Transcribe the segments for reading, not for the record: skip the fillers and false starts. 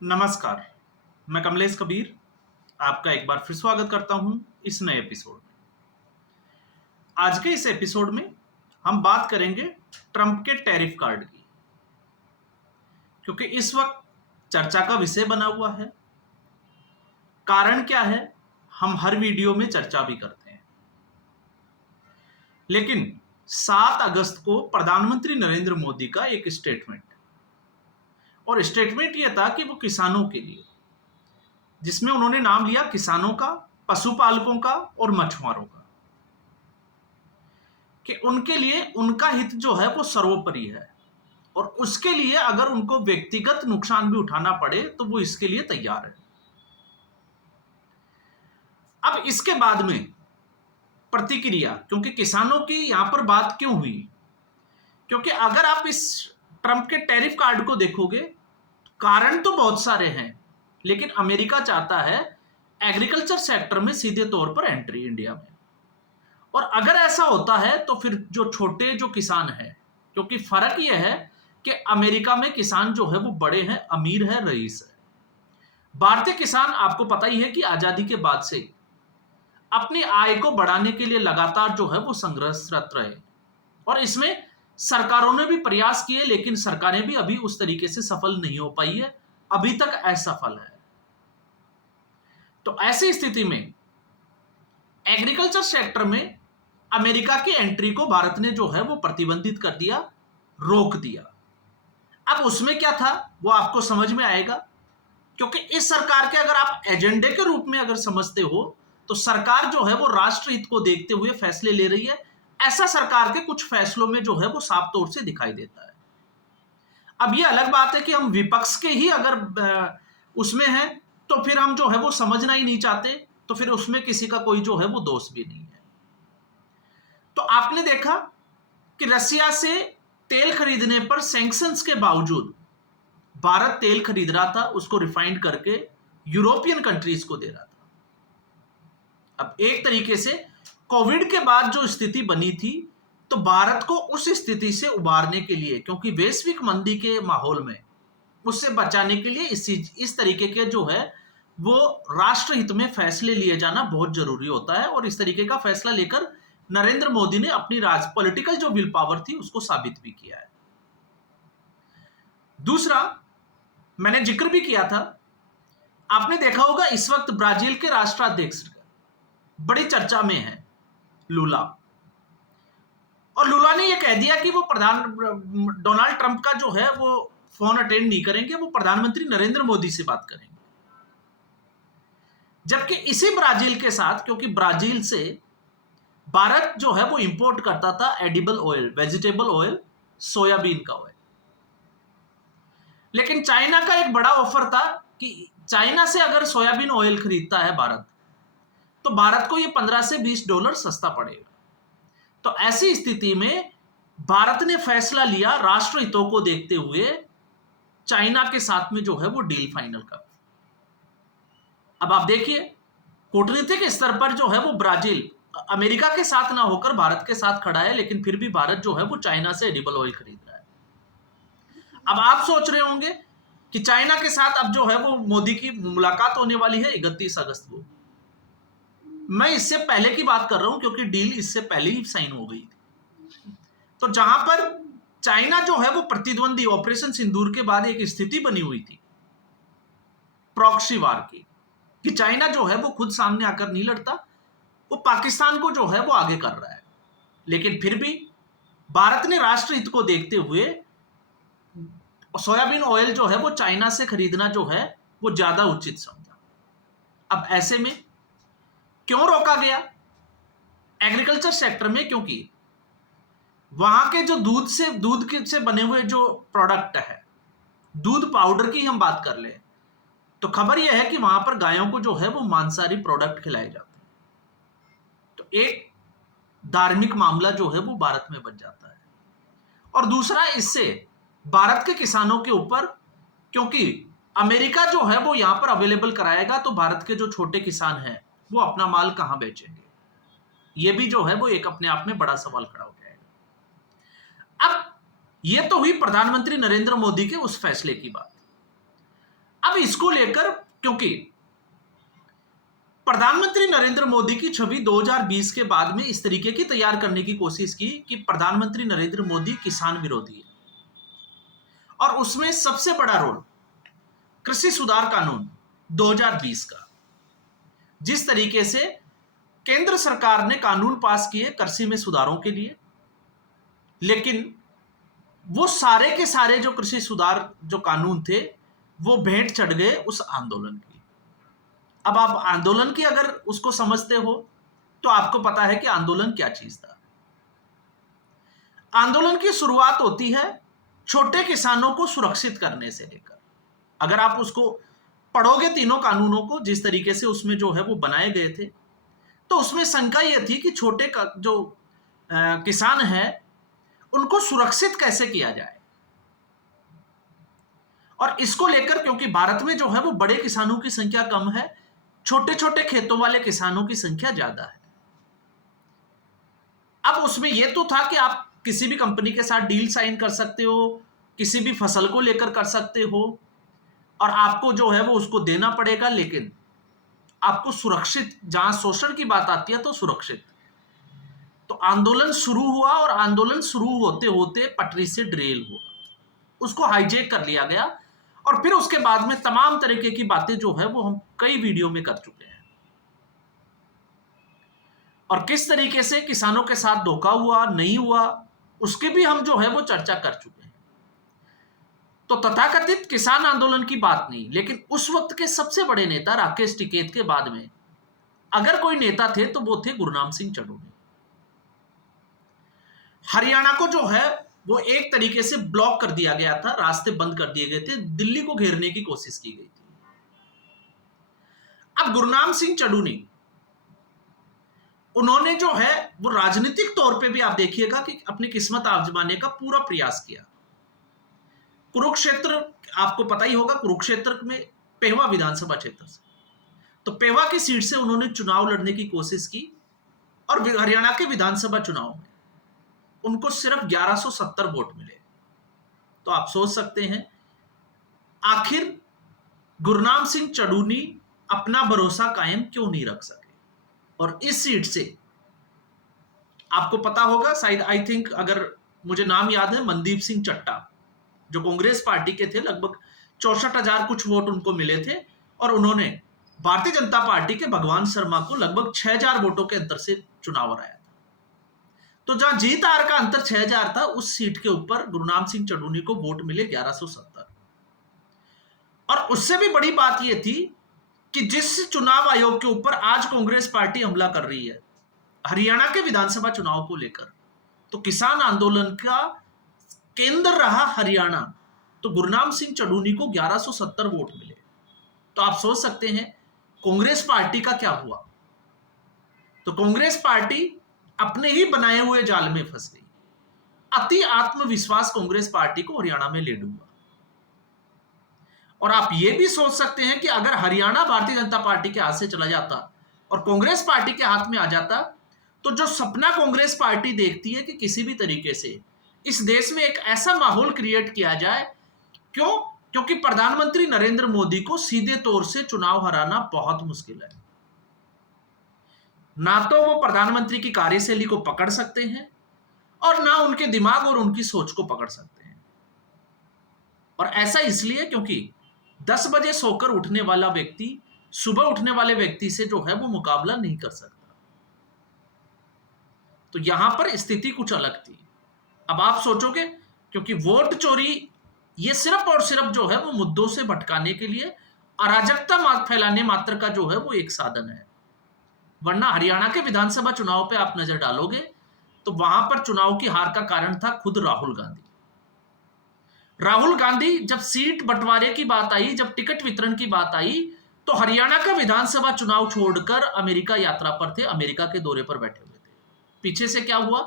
नमस्कार, मैं कमलेश कबीर आपका एक बार फिर स्वागत करता हूं इस नए एपिसोड में। आज के इस एपिसोड में हम बात करेंगे ट्रंप के टैरिफ कार्ड की, क्योंकि इस वक्त चर्चा का विषय बना हुआ है। कारण क्या है, हम हर वीडियो में चर्चा भी करते हैं। लेकिन 7 अगस्त को प्रधानमंत्री नरेंद्र मोदी का एक स्टेटमेंट, और स्टेटमेंट यह था कि वो किसानों के लिए, जिसमें उन्होंने नाम लिया किसानों का, पशुपालकों का और मछुआरों का, कि उनके लिए उनका हित जो है वो सर्वोपरि है, और उसके लिए अगर उनको व्यक्तिगत नुकसान भी उठाना पड़े तो वो इसके लिए तैयार है। अब इसके बाद में प्रतिक्रिया, क्योंकि किसानों की यहां पर बात क्यों हुई, क्योंकि अगर आप इस ट्रंप के टैरिफ कार्ड को देखोगे, कारण तो बहुत सारे हैं, लेकिन अमेरिका चाहता है एग्रीकल्चर सेक्टर में सीधे तौर पर एंट्री इंडिया में। और अगर ऐसा होता है तो फिर जो छोटे जो किसान हैं, क्योंकि फर्क यह है कि अमेरिका में किसान जो है वो बड़े हैं, अमीर है, रईस है। भारतीय किसान आपको पता ही है कि आजादी के बाद से अपनी आय को बढ़ाने के लिए लगातार जो है वो संघर्षरत रहे, और इसमें सरकारों ने भी प्रयास किए, लेकिन सरकारें भी अभी उस तरीके से सफल नहीं हो पाई है, अभी तक असफल है। तो ऐसी स्थिति में एग्रीकल्चर सेक्टर में अमेरिका की एंट्री को भारत ने जो है वो प्रतिबंधित कर दिया, रोक दिया। अब उसमें क्या था वो आपको समझ में आएगा, क्योंकि इस सरकार के अगर आप एजेंडे के रूप में अगर समझते हो तो सरकार जो है वो राष्ट्रहित को देखते हुए फैसले ले रही है। ऐसा सरकार के कुछ फैसलों में जो है वो साफ तौर से दिखाई देता है। अब ये अलग बात है कि हम विपक्ष के ही अगर उसमें हैं तो फिर हम जो है वो समझना ही नहीं चाहते, तो फिर उसमें किसी का कोई जो है वो दोष भी नहीं है। तो आपने देखा कि रसिया से तेल खरीदने पर सैंक्शंस के बावजूद भारत तेल खरीद रहा था, उसको रिफाइंड करके यूरोपियन कंट्रीज को दे रहा था। अब एक तरीके से कोविड के बाद जो स्थिति बनी थी, तो भारत को उस स्थिति से उबारने के लिए, क्योंकि वैश्विक मंदी के माहौल में उससे बचाने के लिए इस तरीके के जो है वो राष्ट्रहित में फैसले लिए जाना बहुत जरूरी होता है। और इस तरीके का फैसला लेकर नरेंद्र मोदी ने अपनी पॉलिटिकल जो विल पावर थी उसको साबित भी किया है। दूसरा, मैंने जिक्र भी किया था, आपने देखा होगा इस वक्त ब्राजील के राष्ट्राध्यक्ष बड़ी चर्चा में है, लूला। और लूला ने यह कह दिया कि वो डोनाल्ड ट्रंप का जो है वो फोन अटेंड नहीं करेंगे, वो प्रधानमंत्री नरेंद्र मोदी से बात करेंगे। जबकि इसी ब्राजील के साथ, क्योंकि ब्राजील से भारत जो है वो इंपोर्ट करता था edible oil, vegetable oil, soybean का ऑयल, लेकिन चाइना का एक बड़ा ऑफर था कि चाइना से अगर सोयाबीन ऑयल खरीदता है भारत, तो भारत को ये $15 से $20 सस्ता पड़ेगा। तो ऐसी स्थिति में भारत ने फैसला लिया राष्ट्रहितों को देखते हुए चाइना के साथ में जो है वो डील फाइनल कर। अब आप देखिए, कूटनीतिक स्तर पर जो है वो ब्राजील अमेरिका के साथ ना होकर भारत के साथ खड़ा है, लेकिन फिर भी भारत जो है वो चाइना से एडिबल ऑयल खरीद रहा है। अब आप सोच रहे होंगे कि चाइना के साथ अब जो है वो मोदी की मुलाकात होने वाली है 31 अगस्त को। मैं इससे पहले की बात कर रहा हूं, क्योंकि डील इससे पहले ही साइन हो गई थी। तो जहां पर चाइना जो है वो प्रतिद्वंदी, ऑपरेशन सिंदूर के बाद एक स्थिति बनी हुई थी प्रॉक्सी वार की, कि चाइना जो है वो खुद सामने आकर नहीं लड़ता, वो पाकिस्तान को जो है वो आगे कर रहा है। लेकिन फिर भी भारत ने राष्ट्रहित को देखते हुए सोयाबीन ऑयल जो है वो चाइना से खरीदना जो है वो ज्यादा उचित समझा। अब ऐसे में क्यों रोका गया एग्रीकल्चर सेक्टर में? क्योंकि वहां के जो दूध से बने हुए जो प्रोडक्ट है, दूध पाउडर की हम बात कर ले, तो खबर यह है कि वहां पर गायों को जो है वो मांसाहारी प्रोडक्ट खिलाए जाते हैं। तो एक धार्मिक मामला जो है वो भारत में बन जाता है, और दूसरा, इससे भारत के किसानों के ऊपर, क्योंकि अमेरिका जो है वो यहां पर अवेलेबल कराएगा, तो भारत के जो छोटे किसान हैं वो अपना माल कहां बेचेंगे, ये भी जो है वो एक अपने आप में बड़ा सवाल खड़ा हो जाएगा। अब ये तो हुई प्रधानमंत्री नरेंद्र मोदी के उस फैसले की बात। अब इसको लेकर, क्योंकि प्रधानमंत्री नरेंद्र मोदी की छवि 2020 के बाद में इस तरीके की तैयार करने की कोशिश की कि प्रधानमंत्री नरेंद्र मोदी किसान विरोधी है, और उसमें सबसे बड़ा रोल कृषि सुधार कानून 2020 का, जिस तरीके से केंद्र सरकार ने कानून पास किए कृषि में सुधारों के लिए, लेकिन वो सारे के सारे जो कृषि सुधार जो कानून थे वो भेंट चढ़ गए उस आंदोलन की। अब आप आंदोलन की अगर उसको समझते हो तो आपको पता है कि आंदोलन क्या चीज था। आंदोलन की शुरुआत होती है छोटे किसानों को सुरक्षित करने से लेकर, अगर आप उसको पढ़ोगे तीनों कानूनों को जिस तरीके से उसमें जो है वो बनाए गए थे, तो उसमें शंका यह थी कि छोटे जो किसान हैं उनको सुरक्षित कैसे किया जाए। और इसको लेकर, क्योंकि भारत में जो है वो बड़े किसानों की संख्या कम है, छोटे छोटे खेतों वाले किसानों की संख्या ज्यादा है। अब उसमें यह तो था कि आप किसी भी कंपनी के साथ डील साइन कर सकते हो, किसी भी फसल को लेकर कर सकते हो, और आपको जो है वो उसको देना पड़ेगा, लेकिन आपको सुरक्षित, जहां शोषण की बात आती है तो सुरक्षित। तो आंदोलन शुरू हुआ, और आंदोलन शुरू होते होते पटरी से ड्रेल हुआ, उसको हाईजैक कर लिया गया, और फिर उसके बाद में तमाम तरीके की बातें जो है वो हम कई वीडियो में कर चुके हैं, और किस तरीके से किसानों के साथ धोखा हुआ नहीं हुआ उसकी भी हम जो है वो चर्चा कर चुके हैं। तो तथाकथित किसान आंदोलन की बात नहीं, लेकिन उस वक्त के सबसे बड़े नेता राकेश टिकैत के बाद में अगर कोई नेता थे तो वो थे गुरनाम सिंह चड्ढूनी। हरियाणा को जो है वो एक तरीके से ब्लॉक कर दिया गया था, रास्ते बंद कर दिए गए थे, दिल्ली को घेरने की कोशिश की गई थी। अब गुरनाम सिंह चड्ढूनी, उन्होंने जो है वो राजनीतिक तौर पे भी आप देखिएगा कि अपनी किस्मत आजमाने का पूरा प्रयास किया। कुरुक्षेत्र, आपको पता ही होगा, कुरुक्षेत्र में पेहवा विधानसभा क्षेत्र से, तो पेहवा की सीट से उन्होंने चुनाव लड़ने की कोशिश की, और हरियाणा के विधानसभा चुनाव में उनको सिर्फ 1170 वोट मिले। तो आप सोच सकते हैं आखिर गुरनाम सिंह चड्ढूनी अपना भरोसा कायम क्यों नहीं रख सके। और इस सीट से आपको पता होगा, शायद आई थिंक, अगर मुझे नाम याद है, मनदीप सिंह चट्टा जो कांग्रेस पार्टी के थे, लगभग 64,000 कुछ वोट उनको मिले थे, और उन्होंने भारतीय जनता पार्टी के भगवान शर्मा को लगभग 6,000 वोटों के अंतर से चुनाव हराया था। तो जहां जीत हार का अंतर 6,000 था, उस सीट के ऊपर गुरनाम सिंह चड्ढूनी को वोट मिले 1170। और उससे भी बड़ी बात यह थी कि जिस चुनाव आयोग के ऊपर आज कांग्रेस पार्टी हमला कर रही है हरियाणा के विधानसभा चुनाव को लेकर, तो किसान आंदोलन का केंद्र रहा हरियाणा, तो गुरनाम सिंह चड्ढूनी को 1170 वोट मिले। तो आप सोच सकते हैं कांग्रेस पार्टी का क्या हुआ। तो कांग्रेस पार्टी अपने ही बनाए हुए जाल में फंस गई। अति आत्मविश्वास कांग्रेस पार्टी को हरियाणा में ले डूबा। और आप यह भी सोच सकते हैं कि अगर हरियाणा भारतीय जनता पार्टी के हाथ से चला जाता और कांग्रेस पार्टी के हाथ में आ जाता, तो जो सपना कांग्रेस पार्टी देखती है कि किसी भी तरीके से इस देश में एक ऐसा माहौल क्रिएट किया जाए, क्यों? क्योंकि प्रधानमंत्री नरेंद्र मोदी को सीधे तौर से चुनाव हराना बहुत मुश्किल है। ना तो वो प्रधानमंत्री की कार्यशैली को पकड़ सकते हैं, और ना उनके दिमाग और उनकी सोच को पकड़ सकते हैं। और ऐसा इसलिए क्योंकि 10 बजे सोकर उठने वाला व्यक्ति सुबह उठने वाले व्यक्ति से जो है वो मुकाबला नहीं कर सकता। तो यहां पर स्थिति कुछ अलग थी। अब आप सोचोगे, क्योंकि वोट चोरी ये सिर्फ और सिर्फ जो है वो मुद्दों से भटकाने के लिए, अराजकता फैलाने मात्र का जो है वो एक साधन है। वरना हरियाणा के विधानसभा चुनाव पे आप नजर डालोगे तो वहां पर चुनाव की हार का कारण था खुद राहुल गांधी। राहुल गांधी जब सीट बंटवारे की बात आई, जब टिकट वितरण की बात आई, तो हरियाणा का विधानसभा चुनाव छोड़कर अमेरिका यात्रा पर थे, अमेरिका के दौरे पर बैठे हुए थे। पीछे से क्या हुआ,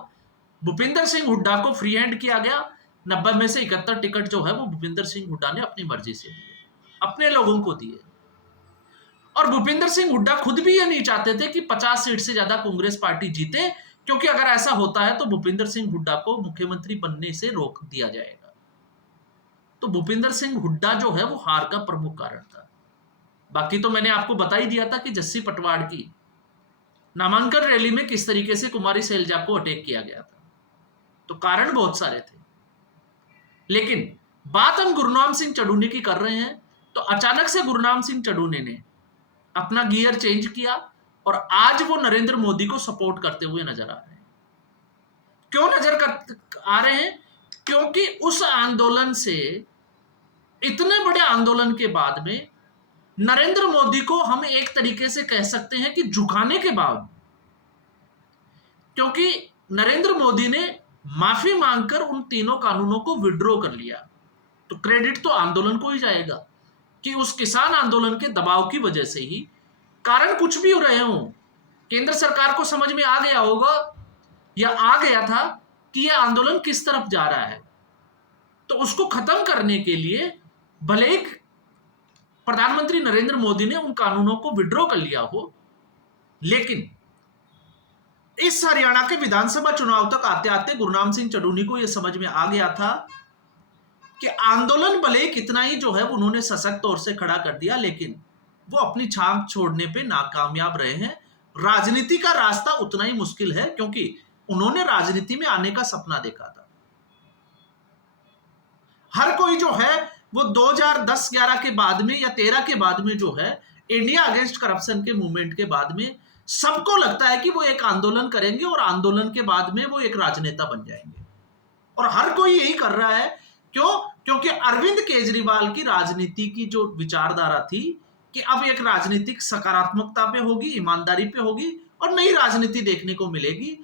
भूपिंदर सिंह हुड्डा को फ्री हैंड किया गया। 90 में से 71 टिकट जो है वो भूपिंदर सिंह हुड्डा ने अपनी मर्जी से दिए, अपने लोगों को दिए। और भूपिंदर सिंह हुड्डा खुद भी ये नहीं चाहते थे कि 50 सीट से ज्यादा कांग्रेस पार्टी जीते, क्योंकि अगर ऐसा होता है तो भूपिंदर सिंह हुड्डा को मुख्यमंत्री बनने से रोक दिया जाएगा। तो भूपिंदर सिंह हुड्डा जो है वो हार का प्रमुख कारण था। बाकी तो मैंने आपको बता ही दिया था कि जस्सी पटवाड़ की नामांकन रैली में किस तरीके से कुमारी शैलजा को अटैक किया गया था। तो कारण बहुत सारे थे, लेकिन बात हम गुरनाम सिंह चढ़ूनी की कर रहे हैं, तो अचानक से गुरनाम सिंह चढ़ूनी ने अपना गियर चेंज किया और आज वो नरेंद्र मोदी को सपोर्ट करते हुए नजर आ रहे हैं। क्यों आ रहे हैं? क्योंकि उस आंदोलन से, इतने बड़े आंदोलन के बाद में नरेंद्र मोदी को हम एक तरीके से कह सकते हैं कि झुकाने के बाद, क्योंकि नरेंद्र मोदी ने माफी मांगकर उन तीनों कानूनों को विड्रॉ कर लिया, तो क्रेडिट तो आंदोलन को ही जाएगा कि उस किसान आंदोलन के दबाव की वजह से ही, कारण कुछ भी हो रहे हो, केंद्र सरकार को समझ में आ गया होगा या आ गया था कि यह आंदोलन किस तरफ जा रहा है, तो उसको खत्म करने के लिए भले ही प्रधानमंत्री नरेंद्र मोदी ने उन कानूनों को विड्रॉ कर लिया हो, लेकिन इस हरियाणा के विधानसभा चुनाव तक आते आते गुरनाम सिंह चढ़ूनी को यह समझ में आ गया था कि आंदोलन भले कितना ही जो है उन्होंने सशक्त तौर से खड़ा कर दिया, लेकिन वो अपनी छाप छोड़ने पे नाकामयाब रहे हैं। राजनीति का रास्ता उतना ही मुश्किल है, क्योंकि उन्होंने राजनीति में आने का सपना देखा था। हर कोई जो है वो 2010-11 के बाद में या 13 के बाद में जो है इंडिया अगेंस्ट करप्शन के मूवमेंट के बाद में सबको लगता है कि वो एक आंदोलन करेंगे और आंदोलन के बाद में वो एक राजनेता बन जाएंगे, और हर कोई यही कर रहा है। क्यों? क्योंकि अरविंद केजरीवाल की राजनीति की जो विचारधारा थी कि अब एक राजनीतिक सकारात्मकता पे होगी, ईमानदारी पे होगी और नई राजनीति देखने को मिलेगी,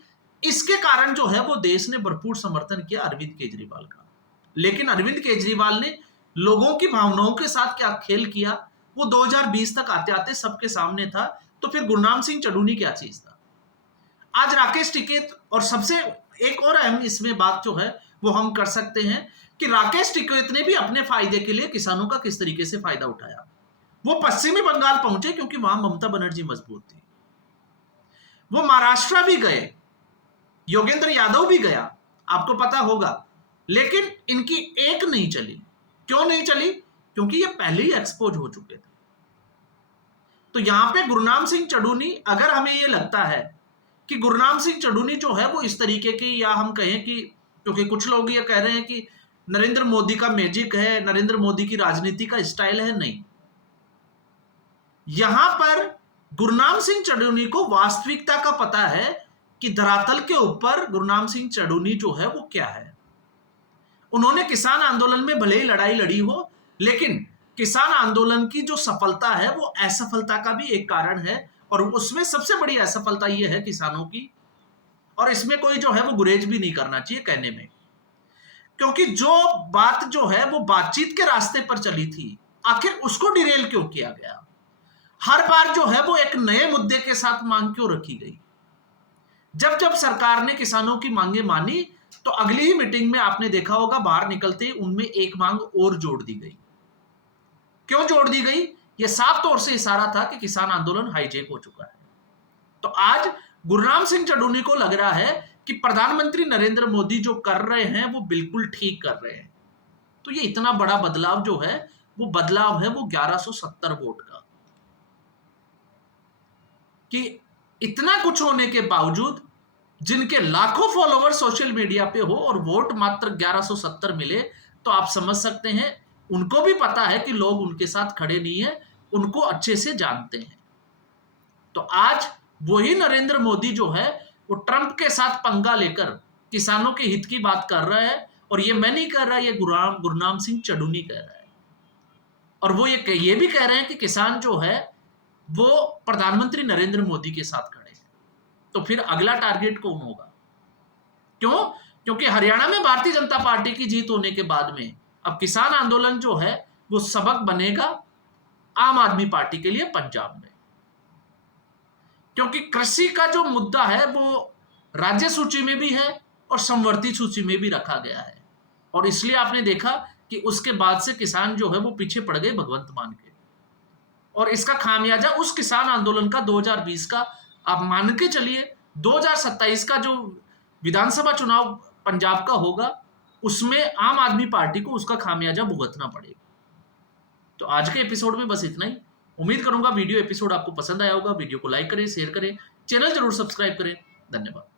इसके कारण जो है वो देश ने भरपूर समर्थन किया अरविंद केजरीवाल का। लेकिन अरविंद केजरीवाल ने लोगों की भावनाओं के साथ क्या खेल किया, वो 2020 तक आते आते सबके सामने था। तो फिर गुरनाम सिंह चढ़ूनी क्या चीज था? आज राकेश टिकैत, और सबसे एक और अहम इसमें बात जो है वो हम कर सकते हैं कि राकेश टिकैत ने भी अपने फायदे के लिए किसानों का किस तरीके से फायदा उठाया। वो पश्चिमी बंगाल पहुंचे क्योंकि वहां ममता बनर्जी मजबूत थी, वो महाराष्ट्र भी गए, योगेंद्र यादव भी गया, आपको पता होगा, लेकिन इनकी एक नहीं चली। क्यों नहीं चली? क्योंकि ये पहले ही एक्सपोज हो चुके थे। तो यहां पे गुरनाम सिंह चढ़ूनी, अगर हमें ये लगता है कि गुरनाम सिंह चढ़ूनी जो है वो इस तरीके की, या हम कहें कि, क्योंकि कुछ लोग ये कह रहे हैं कि नरेंद्र मोदी का मैजिक है, नरेंद्र मोदी की राजनीति का स्टाइल है, नहीं। यहां पर गुरनाम सिंह चढ़ूनी को वास्तविकता का पता है कि धरातल के ऊपर गुरनाम सिंह चढ़ूनी जो है वो क्या है। उन्होंने किसान आंदोलन में भले ही लड़ाई लड़ी हो, लेकिन किसान आंदोलन की जो सफलता है वो असफलता का भी एक कारण है, और उसमें सबसे बड़ी असफलता ये है किसानों की, और इसमें कोई जो है वो गुरेज भी नहीं करना चाहिए कहने में, क्योंकि जो बात जो है वो बातचीत के रास्ते पर चली थी, आखिर उसको डिरेल क्यों किया गया? हर बार जो है वो एक नए मुद्दे के साथ मांग क्यों रखी गई? जब जब सरकार ने किसानों की मांगे मानी, तो अगली ही मीटिंग में आपने देखा होगा बाहर निकलते ही उनमें एक मांग और जोड़ दी गई। क्यों जोड़ दी गई? यह साफ तौर से इशारा था कि किसान आंदोलन हाईजेक हो चुका है। तो आज गुरनाम सिंह चढ़ूनी को लग रहा है कि प्रधानमंत्री नरेंद्र मोदी जो कर रहे हैं वो बिल्कुल ठीक कर रहे हैं। तो ये इतना बड़ा बदलाव जो है वो बदलाव है वो 1170 वोट का, कि इतना कुछ होने के बावजूद जिनके लाखों फॉलोवर सोशल मीडिया पे हो और वोट मात्र 1170 मिले, तो आप समझ सकते हैं उनको भी पता है कि लोग उनके साथ खड़े नहीं है, उनको अच्छे से जानते हैं। तो आज वही नरेंद्र मोदी जो है वो ट्रंप के साथ पंगा लेकर किसानों के हित की बात कर रहा है, और ये मैं नहीं कर रहा, ये गुरनाम सिंह चढ़ूनी कह रहा है। और वो ये भी कह रहे हैं कि किसान जो है वो प्रधानमंत्री नरेंद्र मोदी के साथ खड़े हैं। तो फिर अगला टारगेट कौन होगा? क्यों? क्योंकि हरियाणा में भारतीय जनता पार्टी की जीत होने के बाद में अब किसान आंदोलन जो है वो सबक बनेगा आम आदमी पार्टी के लिए पंजाब में, क्योंकि कृषि का जो मुद्दा है वो राज्य सूची में भी है और समवर्ती सूची में भी रखा गया है, और इसलिए आपने देखा कि उसके बाद से किसान जो है वो पीछे पड़ गए भगवंत मान के। और इसका खामियाजा उस किसान आंदोलन का 2020 का आप मान के चलिए 2027 का जो विधानसभा चुनाव पंजाब का होगा, उसमें आम आदमी पार्टी को उसका खामियाजा भुगतना पड़ेगा। तो आज के एपिसोड में बस इतना ही। उम्मीद करूंगा वीडियो एपिसोड आपको पसंद आया होगा। वीडियो को लाइक करें, शेयर करें, चैनल जरूर सब्सक्राइब करें। धन्यवाद।